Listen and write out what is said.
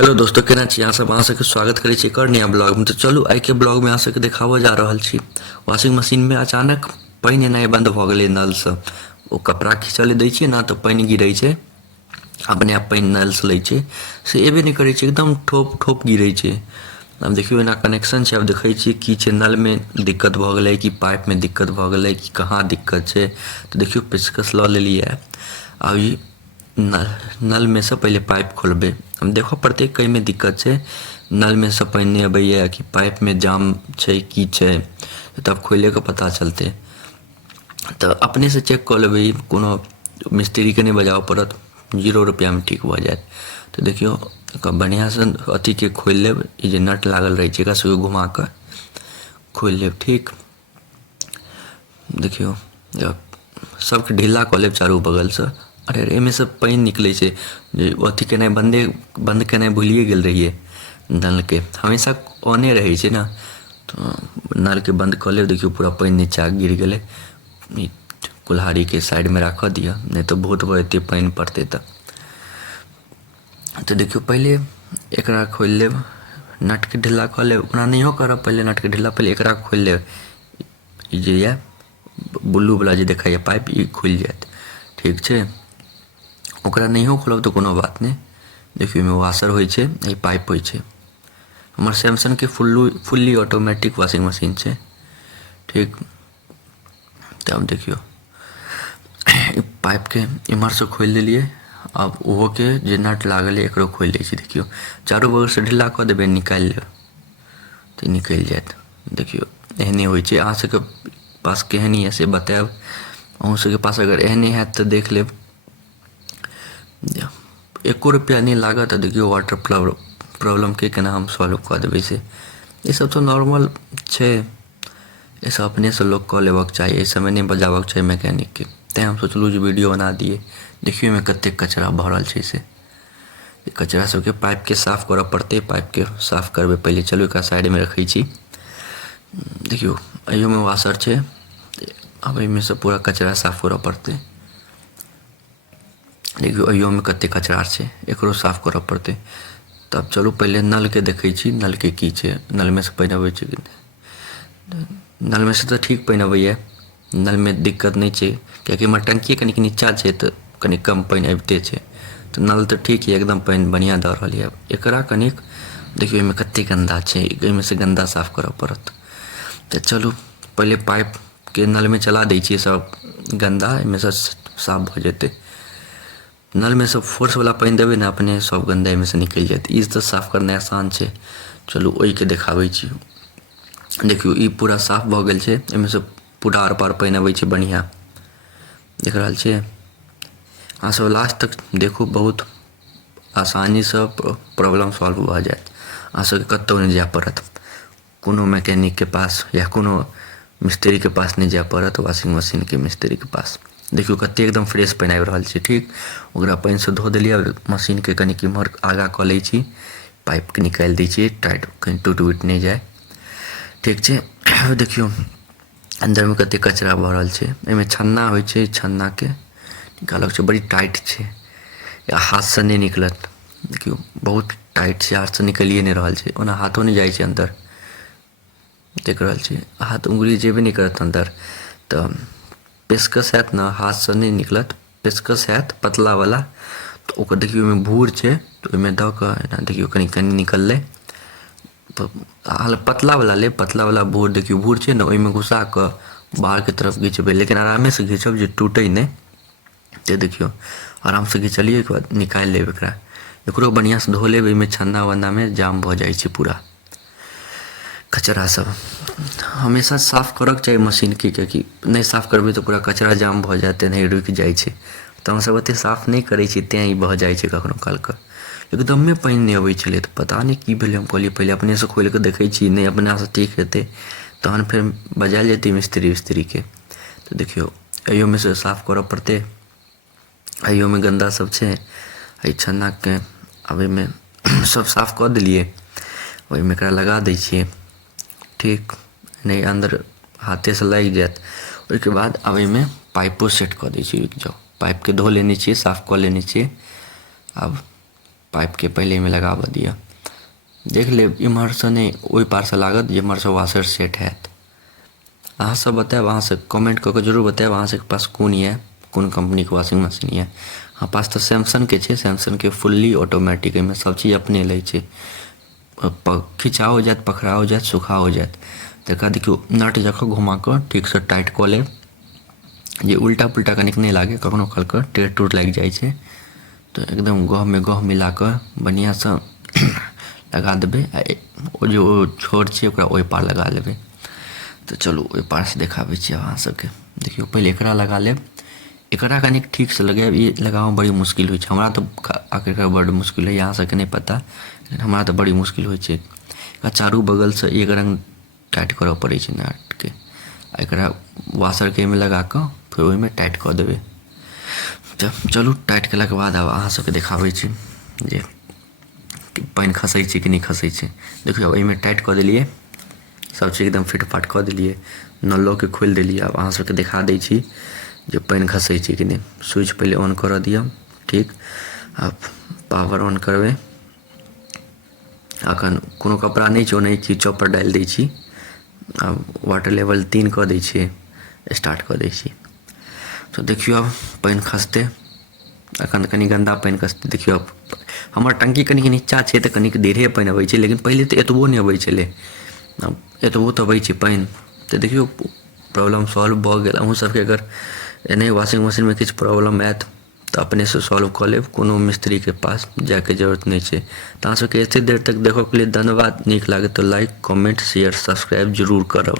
Hello दोस्तों, केना छी अहाँ सब? अहाँ सबके स्वागत करै छी एक और नया ब्लॉग में। तो चलू आइ के ब्लॉग में अहाँ सबके देखाबऽ जा रहल छी वॉशिंग मशीन में अचानक पानि एनाइ बंद भऽ गेलै नल से। ओ कपड़ा खींचऽ दै छियै ना तो पानि गिरै छै, अपने आप पानि नल से लै छै, से एबे नहि करै छै, एकदम ठोप ठोप गिरै छै। अब देखियो एना कनेक्शन छै, अब देखै छियै की छै, नल में दिक्कत भऽ गेलै कि पाइप में दिक्कत भऽ गेलै कि कहाँ दिक्कत छै। तो देखियो पेचकस लऽ लेलियै। अब ई नल में से पहले पाइप खोलबै, हम देखो पड़तै कई में दिक्कत छै, नल में से पानि नहीं अबैया कि पाइप में जाम छै की छै, तब खोले के पता चलते। तो अपने से चेक कऽ लेबै, कोनो मिस्त्री के नहीं बजाबऽ पड़त, 0 रुपया में ठीक भऽ जायत। तो देखियो बढ़िया से अथी के खोल लेब, ई जे नट लागल रहे छै एकरा सबके घुमा के खोल लेब। ठीक, देखियो सबके ढीला कऽ लेब चारू बगल से। अरे एहिमे से पानि निकलै छै, जे अथी केनाइ बंद केनाइ भूलिए गेल रहिए नल के, हमेशा ऑने रहै छै ना। तो नल के बंद कऽ लेब। देखियो पूरा पानि नीचा गिर गेलै, कुल्हाड़ी के साइड में राखऽ दिअ, नहीं तो बहुत एते पानि पड़तै तो देखियो पहले एकरा खोल लेब, नट के ढीला कऽ लेब। ओना नहियो करब, पहले नट के ढीला, पहले एकरा खोल लेब। ई जे ये ब्लू वाला जे देखाइए पाइप, ई खुल जायत। ठीक छै, ओकरा नहियो खोलब तो कोनो बात नहीं। देखियो एहिमे वाशर होइ छै, ई पाइप होइ छै। हमर सैमसंग के फुल्ली ऑटोमेटिक वॉशिंग मशीन छै। ठीक, तब देखियो पाइप के इम्हर से खोल देलिए। अब ओहो के जे नट लागल है एकरो खोल दै छी। देखियो चारू बगल से ढीला कऽ देबै, निकालि लेब तो निकलि जायत। देखियो एहने होइ छै। अहाँ सबके पास केहन ये से बतायब। अहूँ सबके पास अगर एहने हैत तो देख लेब, 1 रुपया नहीं लागत। देखियो वाटर प्रॉब्लम के केना हम सॉल्व कऽ देबै से। ये सब तो नॉर्मल छै, ये सब अपने से लोग कऽ लेबक चाही, एहि सबमे नहीं बजाबक चाही मैकेनिक के। तैं हम सोचलहुँ जे वीडियो बना दिए। देखियो एहिमे कतेक कचरा भरल छै से। कचरा सबके पाइप के साफ करऽ पड़तै, पाइप के साफ करबै पहले। चलू एकरा साइड में रखै छी। देखियो अइयो में वाशर छै, अब एहिमे से पूरा कचरा साफ करऽ पड़तै। देखियो अइयो में कते कचरा छै, एकरो साफ करऽ पड़तै। तब चलू पहले नल के देखै छी, नल के की छै, नल में से पानि अबै छै कि नहीं। नल में से तो ठीक पानि अबैया, नल में दिक्कत नहीं छै, कियाकि हमर टंकी कनिक नीचा छै तो कनि कम पानि अबिते छै। तो नल तो ठीक है, एकदम पानि बढ़िया दऽ रहल है। एकरा कनिक देखियो एहिमे कते गंदा छै, एहिमे से गंदा साफ करऽ पड़त। तो चलू पहले पाइप के नल में चला दै छियै, सब गंदा एहिमे से साफ भऽ जेतै। नल में सब फोर्स वाला पानि देबै ने, अपने सब गंदा एहिमे से निकलि जायत। ई तो साफ करनाइ आसान छै। चलू ओहि के देखाबै छी। देखियो ई पूरा साफ भऽ गेल छै, एहिमे से पूरा आर पार पानि अबै छै बढ़िया, देख रहल छियै। अहाँ सब लास्ट तक देखू, बहुत आसानी से प्रॉब्लम सॉल्व भऽ जायत। अहाँ सबके कतौ नहीं जाय पड़त, कोनो मैकेनिक के पास या कोनो मिस्त्री के पास नहीं जाय पड़त, वॉशिंग मशीन के मिस्त्री के पास। देखियो कते एकदम फ्रेश पानि आबि रहल छै। ठीक, ओकरा पानि से धो देलियै। मशीन के कनिक इम्हर आगाँ कऽ लै छी, पाइप के निकालि दै छियै टाइट, कहीं टूट उट नहीं जाए। ठीक छै, देखियो अंदर में कते कचरा भरल छै। एहिमे छन्ना होइ छै, छन्ना के निकालक छै, बड़ी टाइट छै, या हाथ से नहीं निकलत। देखियो बहुत टाइट छै, हाथ से निकलिए नहीं रहल छै। ओना हाथो नहीं जाइ छै अंदर, देख रहल छी। हाथ उंगली जेबे नहीं करत अंदर। तो पेचकस हैत ना, हाथ से नहीं निकलत, पेचकस हैत पतला वाला। तो ओकर देखियो ओहिमे भूर छै, तो ओहिमे दऽ कऽ एना देखियो कनि कनि निकललै। तो पतला वाला ले, पतला वाला भूर देखियो, भूर छै ना, ओहिमे घुसा कऽ बाहर के तरफ घिचबै, लेकिन आरामे से घिचब जे टूटै नहीं। तो देखियो आराम से घिचलिए के बाद निकालि लेब एकरा। एकरो बढ़िया से धो लेब, एहिमे छन्ना वन्ना में जाम भऽ जाइ छै पूरा कचरा सब। हमेशा साफ करक चाही मशीन के, कियाकि नहीं साफ करबै तो पूरा कचरा जाम भऽ जायत, नहीं रुकि जाइ छै। तो हमसब ओते साफ नहीं करै छी, तें ई भऽ जाइ छै कखनो काल कऽ। एकदमे पानि नहीं अबै छलै, तो पता नहीं की भेलै। हम कहलिए पहले अपने से खोल के देखै छी, नहीं अपना से ठीक हेतै तहन फेर बजायल जेतै मिस्त्री उस्त्री के। तो देखियो अइयो में से साफ करऽ पड़तै, अइयो में गंदा सब छै। एहि छन्ना के अब एहिमे सब साफ कऽ देलिए, ओहिमे एकरा लगा दै छियै। ठीक, नहीं अंदर हाथे से लागि जायत। ओहिके बाद अब एहिमे पाइपो सेट कऽ दै छियै। रुकि जाउ, पाइप के धो लेने छियै, साफ कऽ लेने छियै। अब पाइप के पहले में लगाबऽ दिअ। देख लेब इम्हरसँ नहि ओहि पारसँ लागत जे एम्हरसँ वाशर सेट हैत। अहाँ सब बतायब, अहाँ सब कमेंट कऽ के जरूर बतायब अहाँ सबके पास कोन यऽ, कोन कंपनीके वाशिंग मशीन यऽ। हमरा पास तऽ सैमसंगके छै, सैमसंगके फुल्ली ऑटोमेटिक, एहिमे सब चीज अपने लै छै, खिंचाओ जायत, पकड़ाओ जायत, सुखाओ जायत। तकरा देखियौ नट जकाँ घुमा कऽ ठीकसँ टाइट कऽ लेब जे उल्टा पुल्टा कनिक नहि लागे, कखनो कालके टेढ़ टूढ़ लागि जाइ छै। तऽ एकदम गहमे गह मिला कऽ बढ़िआँसँ लगा देबै आ ओ जे ओ छोर छै ओकरा ओहि पार लगा लेबै। तऽ चलू ओहि पारसँ देखाबै छी अहाँ सबके। देखियौ पहिले एकरा लगा लेब, एकरा कनिक ठीकसँ लगायब, ई लगाबऽमे बड़ी मुश्किल होइ छै। हमरा तऽ आखिरकार बड्ड मुश्किल होइए, अहाँ सबके नहि पता, लेकिन हमरा तऽ बड़ी मुश्किल होइ छै। एकरा चारू बगलसँ एक रङ्ग टाइट करऽ पड़ै छै नटके, आ एकरा वाशरके एहिमे लगा कऽ फेर ओहिमे टाइट कऽ देबै। चलू टाइट केलाके बाद आब अहाँ सबके देखाबै छी जे पानि खसै छै कि नहि खसै छै। देखियौ आब एहिमे टाइट कऽ देलियै, सबचीज एकदम फिट फाट कऽ देलियै, नलोके खोलि देलियै। आब अहाँ सबके देखा दै छी जे पानि खसै छै कि नहि। स्विच पहिले ऑन करऽ दिअ, ठीक। आब पावर ऑन करबै, एखन कोनो कपड़ा नहि छै, ओनाही चीज पर डालि दै छी। आब वाटर लेवल 3 कऽ दै छियै, स्टार्ट कऽ दै छी। तऽ देखियौ आब पानि खसतै, एखन कनि गन्दा पानि खसतै। देखियौ आब हमर टंकी कनिक नीचाँ छै तऽ कनिक देरे पानि अबै छै, लेकिन पहिले तऽ एतबो नहि अबै छलै, आब एतबो तऽ अबै छै पानि। तऽ देखियौ प्रॉब्लम सॉल्व भऽ गेल। अहूँ सबके अगर एनाहि वाशिंग मशीनमे किछु प्रॉब्लम आयत तऽ अपनेसँ सॉल्व कऽ लेब, कोनो मिस्त्रीके पास जायके जरूरत नहि छै। तऽ अहाँ सबके एतेक देर तक देखऽके लिए धन्यवाद। नीक लागै तऽ लाइक, कमेंट, शेयर, सब्सक्राइब जरूर करब।